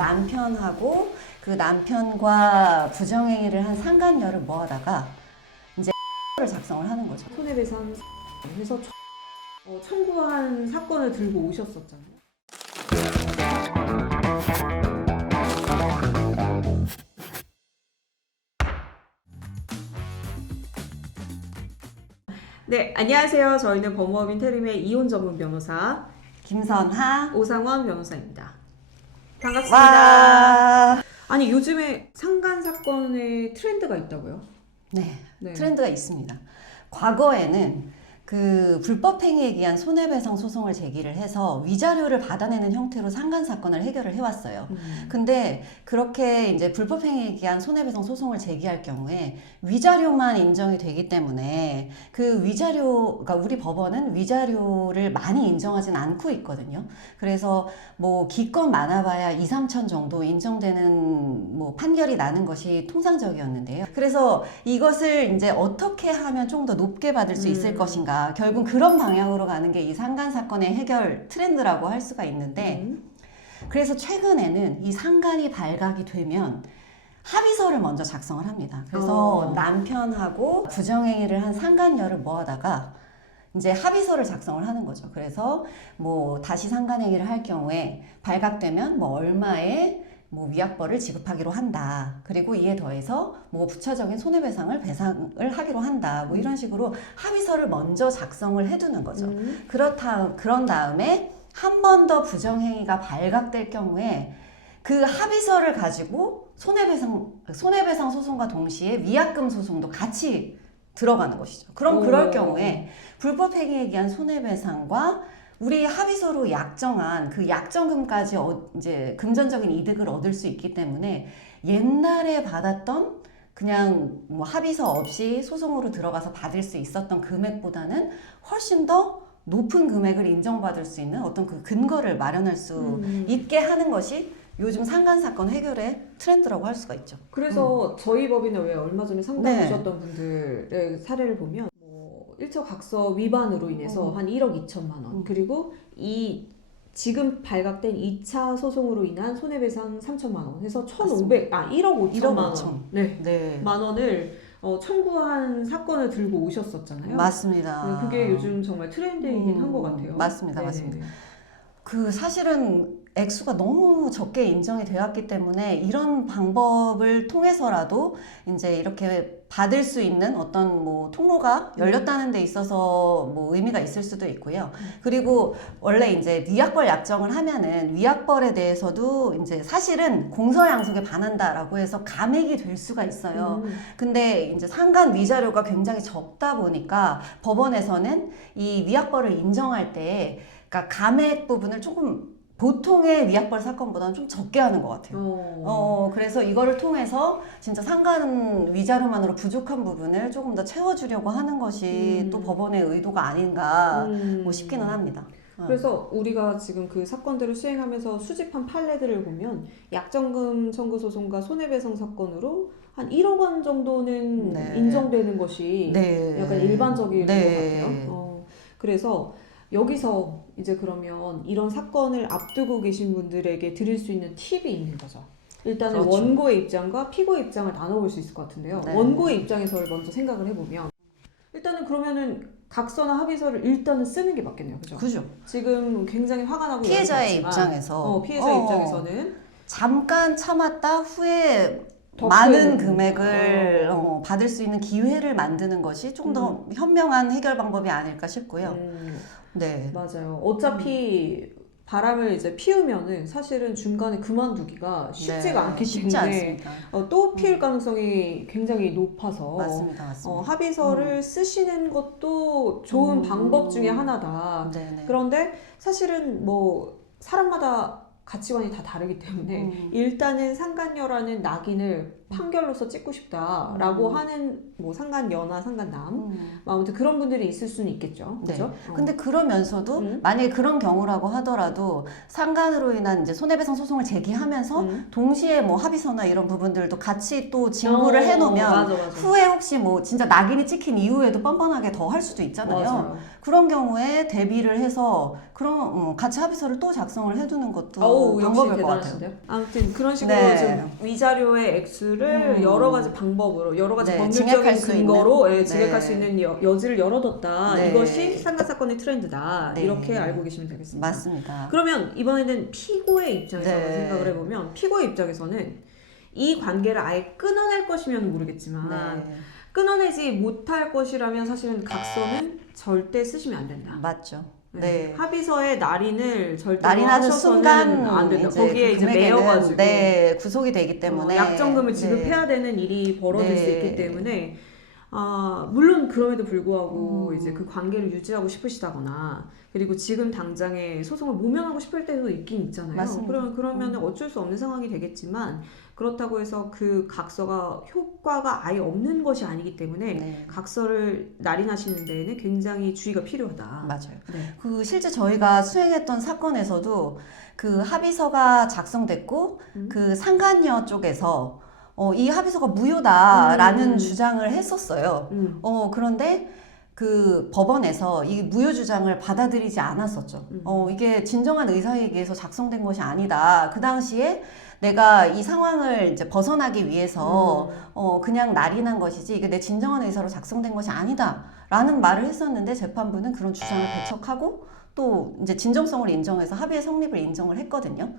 남편하고 그 남편과 부정행위를 한 상간녀를 모아다가 이제 를 작성을 하는 거죠. 손해배상 해서 청구한 사건을 들고 오셨었잖아요. 네, 안녕하세요. 저희는 법무법인 테림의 이혼 전문 변호사 김선하 오상원 변호사입니다. 반갑습니다. 와. 아니, 요즘에 상간 사건에 트렌드가 있다고요? 네, 네. 트렌드가 있습니다. 과거에는 그 불법행위에 의한 손해배상 소송을 제기를 해서 위자료를 받아내는 형태로 상간 사건을 해결을 해왔어요. 근데 그렇게 이제 불법행위에 의한 손해배상 소송을 제기할 경우에 위자료만 인정이 되기 때문에 그 위자료가 우리 법원은 위자료를 많이 인정하진 않고 있거든요. 그래서 뭐 기껏 많아봐야 2, 3천 정도 인정되는 뭐 판결이 나는 것이 통상적이었는데요. 그래서 이것을 이제 어떻게 하면 좀 더 높게 받을 수 있을 것인가, 결국 그런 방향으로 가는 게 이 상간 사건의 해결 트렌드라고 할 수가 있는데, 그래서 최근에는 이 상간이 발각이 되면 합의서를 먼저 작성을 합니다. 그래서 남편하고 부정행위를 한 상간녀를 모아다가 이제 합의서를 작성을 하는 거죠. 그래서 뭐 다시 상간행위를 할 경우에 발각되면 뭐 얼마의 뭐 위약벌을 지급하기로 한다. 그리고 이에 더해서 뭐 부차적인 손해배상을 배상을 하기로 한다. 뭐 이런 식으로 합의서를 먼저 작성을 해두는 거죠. 그런 다음에 한 번 더 부정행위가 발각될 경우에 그 합의서를 가지고 손해배상 소송과 동시에 위약금 소송도 같이 들어가는 것이죠. 그럼 그럴 경우에 불법행위에 의한 손해배상과 우리 합의서로 약정한 그 약정금까지 이제 금전적인 이득을 얻을 수 있기 때문에 옛날에 받았던 그냥 뭐 합의서 없이 소송으로 들어가서 받을 수 있었던 금액보다는 훨씬 더 높은 금액을 인정받을 수 있는 어떤 그 근거를 마련할 수 있게 하는 것이 요즘 상간 사건 해결의 트렌드라고 할 수가 있죠. 그래서 저희 법인에 왜 얼마 전에 상담 네. 오셨던 분들의 사례를 보면 일처각서 위반으로 인해서 한 1억 2천만 원, 그리고 지금 발각된 2차 소송으로 인한 손해배상 3천만 원 해서 1억 5천만 원, 네. 만 원을 청구한 사건을 들고 오셨었잖아요. 맞습니다. 그게 요즘 정말 트렌드이긴 한 것 같아요. 맞습니다. 맞습니다. 그 사실은 액수가 너무 적게 인정이 되었기 때문에 이런 방법을 통해서라도 이제 이렇게 받을 수 있는 어떤 뭐 통로가 열렸다는 데 있어서 뭐 의미가 있을 수도 있고요. 그리고 원래 이제 위약벌 약정을 하면은 위약벌에 대해서도 이제 사실은 공서양속에 반한다라고 해서 감액이 될 수가 있어요. 근데 이제 상간 위자료가 굉장히 적다 보니까 법원에서는 이 위약벌을 인정할 때 그러니까 감액 부분을 조금 보통의 위약벌 사건보다는 좀 적게 하는 것 같아요. 그래서 이거를 통해서 진짜 상간 위자료만으로 부족한 부분을 조금 더 채워주려고 하는 것이 또 법원의 의도가 아닌가 뭐 싶기는 합니다. 그래서 우리가 지금 그 사건들을 수행하면서 수집한 판례들을 보면 약정금 청구 소송과 손해배상 사건으로 한 1억 원 정도는 인정되는 것이 약간 일반적인 것 같아요. 그래서 여기서 이제 그러면 이런 사건을 앞두고 계신 분들에게 드릴 수 있는 팁이 있는 거죠. 일단은 그렇죠. 원고의 입장과 피고의 입장을 나눠볼 수 있을 것 같은데요. 원고의 입장에서 먼저 생각을 해보면 일단은 그러면은 각서나 합의서를 일단은 쓰는 게 맞겠네요. 그죠? 지금 굉장히 화가 나고 피해자의 입장에서 피해자의 입장에서는 잠깐 참았다 후에 많은 금액을 받을 수 있는 기회를 만드는 것이 좀 더 현명한 해결 방법이 아닐까 싶고요. 네, 맞아요. 어차피 바람을 이제 피우면은 사실은 중간에 그만두기가 쉽지가 않기 때문에 또 피울 가능성이 굉장히 높아서 맞습니다. 합의서를 쓰시는 것도 좋은 방법 중에 하나다. 그런데 사실은 뭐 사람마다 가치관이 다 다르기 때문에 일단은 상간녀라는 낙인을 판결로서 찍고 싶다라고 하는 뭐 상간녀나 상간남 아무튼 그런 분들이 있을 수는 있겠죠. 그렇죠? 근데 그러면서도 만약에 그런 경우라고 하더라도 상간으로 인한 이제 손해배상 소송을 제기하면서 동시에 뭐 합의서나 이런 부분들도 같이 또 진구를 해놓으면 맞아. 후에 혹시 뭐 진짜 낙인이 찍힌 이후에도 뻔뻔하게 더 할 수도 있잖아요. 그런 경우에 대비를 해서 그런 같이 합의서를 또 작성을 해두는 것도 어우, 역시 방법일 것 같아요. 대단하신데요. 아무튼 그런 식으로 네. 좀 위자료의 액수를 여러 가지 방법으로 여러 가지 네, 증액할 법률적인 수 근거로 있는. 증액할 네. 수 있는 여지를 열어뒀다. 네. 이것이 상가 사건의 트렌드다. 네. 이렇게 알고 계시면 되겠습니다. 맞습니다. 그러면 이번에는 피고의 입장에서 네. 생각을 해보면 피고의 입장에서는 이 관계를 아예 끊어낼 것이면 모르겠지만 네. 끊어내지 못할 것이라면 사실은 각서는 절대 쓰시면 안 된다. 맞죠. 네. 네. 합의서의 날인을 절대 날인하는 하셔서는 순간 안 된다. 이제 거기에 그 이제 금액에는, 매여가지고 네, 구속이 되기 때문에 약정금을 네. 지급해야 되는 일이 벌어질 수 네. 있기 때문에 물론 그럼에도 불구하고 이제 그 관계를 유지하고 싶으시다거나 그리고 지금 당장에 소송을 모면하고 싶을 때도 있긴 있잖아요. 맞습니다. 그러면 어쩔 수 없는 상황이 되겠지만 그렇다고 해서 그 각서가 효과가 아예 없는 것이 아니기 때문에 네. 각서를 날인하시는 데에는 굉장히 주의가 필요하다. 맞아요. 네. 그 실제 저희가 수행했던 사건에서도 그 합의서가 작성됐고 그 상간녀 쪽에서 이 합의서가 무효다라는 주장을 했었어요. 그런데 그 법원에서 이 무효 주장을 받아들이지 않았었죠. 이게 진정한 의사회의에서 작성된 것이 아니다. 그 당시에 내가 이 상황을 이제 벗어나기 위해서 그냥 날인한 것이지 이게 내 진정한 의사로 작성된 것이 아니다라는 말을 했었는데 재판부는 그런 주장을 배척하고 또 이제 진정성을 인정해서 합의의 성립을 인정을 했거든요.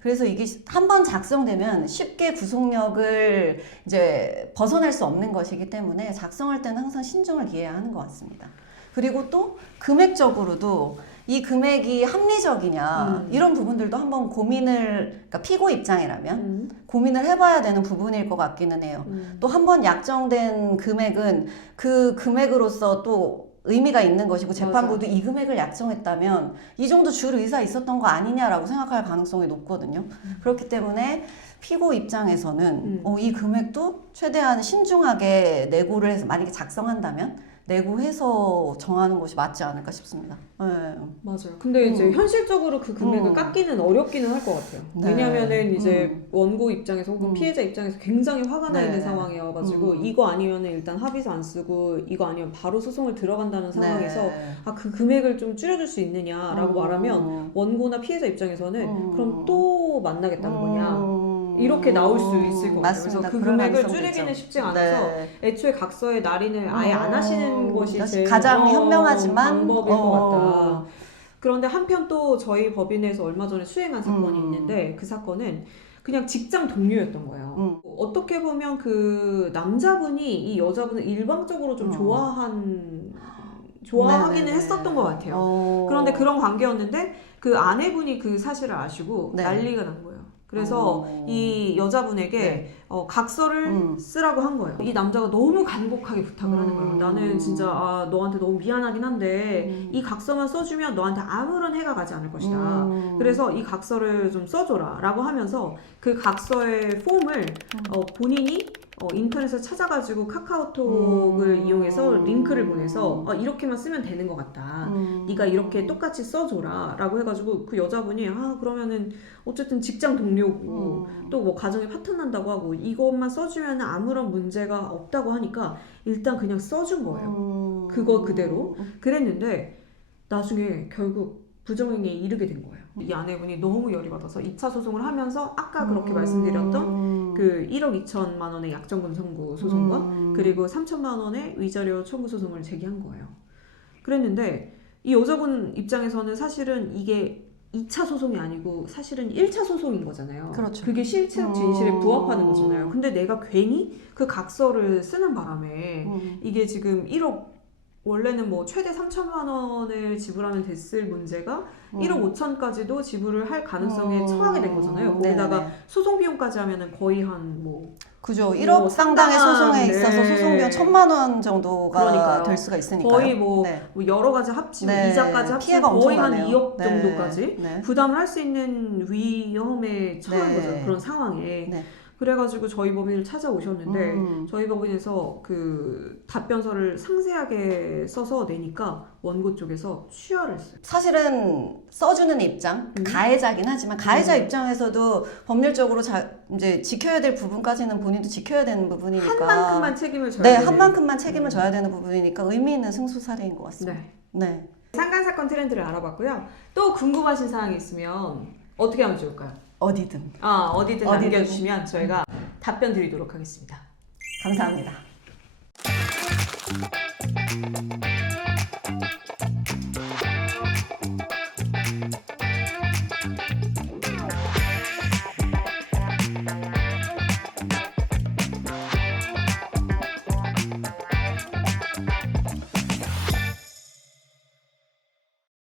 그래서 이게 한 번 작성되면 쉽게 구속력을 이제 벗어날 수 없는 것이기 때문에 작성할 때는 항상 신중을 기해야 하는 것 같습니다. 그리고 또 금액적으로도 이 금액이 합리적이냐 이런 부분들도 한번 그러니까 피고 입장이라면 고민을 해봐야 되는 부분일 것 같기는 해요. 또 한 번 약정된 금액은 그 금액으로서 또 의미가 있는 것이고 재판부도 이 금액을 약정했다면 이 정도 줄 의사 있었던 거 아니냐라고 생각할 가능성이 높거든요. 그렇기 때문에 피고 입장에서는 이 금액도 최대한 신중하게 내고를 해서 만약에 작성한다면 내고해서 정하는 것이 맞지 않을까 싶습니다. 네. 맞아요. 근데 이제 현실적으로 그 금액을 깎기는 어렵기는 할 것 같아요. 네. 왜냐면은 이제 원고 입장에서 혹은 피해자 입장에서 굉장히 화가 나 있는 네. 상황이어가지고 이거 아니면은 일단 합의서 안 쓰고 이거 아니면 바로 소송을 들어간다는 상황에서 네. 그 금액을 좀 줄여줄 수 있느냐라고 말하면 원고나 피해자 입장에서는 그럼 또 만나겠다는 거냐. 이렇게 나올 수 있을 것 같아요. 맞습니다. 그래서 그 그런 금액을 가능성도 줄이기는 있죠. 쉽지 않아서 네. 애초에 각서의 날인을 아예 안 하시는 것이 제일 가장 현명하지만 방법일 것 같다. 그런데 한편 또 저희 법인에서 얼마 전에 수행한 사건이 있는데 그 사건은 그냥 직장 동료였던 거예요. 어떻게 보면 그 남자분이 이 여자분을 일방적으로 좀 좋아하기는 했었던 것 같아요. 그런데 그런 관계였는데 그 아내분이 그 사실을 아시고 난리가 난 거예요. 그래서 이 여자분에게 각서를 쓰라고 한 거예요. 이 남자가 너무 간곡하게 부탁을 하는 거예요. 나는 진짜 너한테 너무 미안하긴 한데 이 각서만 써주면 너한테 아무런 해가 가지 않을 것이다. 그래서 이 각서를 좀 써줘라 라고 하면서 그 각서의 폼을 본인이 인터넷에서 찾아가지고 카카오톡을 이용해서 링크를 보내서 이렇게만 쓰면 되는 것 같다. 네가 이렇게 똑같이 써줘라 라고 해가지고 그 여자분이 그러면은 어쨌든 직장 동료고 또 뭐 가정에 파탄 난다고 하고 이것만 써주면 아무런 문제가 없다고 하니까 일단 그냥 써준 거예요. 그거 그대로. 그랬는데 나중에 결국 부정행위에 이르게 된 거예요. 이 아내분이 너무 열이 받아서 2차 소송을 하면서 아까 그렇게 말씀드렸던 그 1억 2천만 원의 약정금 청구 소송과 그리고 3천만 원의 위자료 청구 소송을 제기한 거예요. 그랬는데 이 여자분 입장에서는 사실은 이게 2차 소송이 아니고 사실은 1차 소송인 거잖아요. 그렇죠. 그게 실체 진실에 부합하는 거잖아요. 근데 내가 괜히 그 각서를 쓰는 바람에 이게 지금 1억 원래는 뭐 최대 3천만 원을 지불하면 됐을 문제가 1억 5천까지도 지불을 할 가능성에 처하게 된 거잖아요. 거기다가 소송 비용까지 하면은 거의 그죠. 1억 상당의 소송에 있어서 소송 비용 1,000만 원 정도가 될 수가 있으니까요. 거의 뭐 여러 가지 합치고 이자까지 합치면 거의 한 2억 정도까지 부담을 할 수 있는 위험에 처한 거죠. 그런 상황에. 그래가지고 저희 법인을 찾아오셨는데 저희 법인에서 그 답변서를 상세하게 써서 내니까 원고 쪽에서 취하를 했어요. 사실은 써주는 입장, 가해자긴 하지만 가해자 입장에서도 법률적으로 이제 지켜야 될 부분까지는 본인도 지켜야 되는 부분이니까 한 만큼만 책임을 져야 네, 되는. 한 만큼만 책임을 져야 되는 부분이니까 의미 있는 승소 사례인 것 같습니다. 네. 상간 사건 트렌드를 알아봤고요. 또 궁금하신 사항이 있으면 어떻게 하면 좋을까요? 어디든 어디든 남겨주시면 저희가 답변 드리도록 하겠습니다. 감사합니다.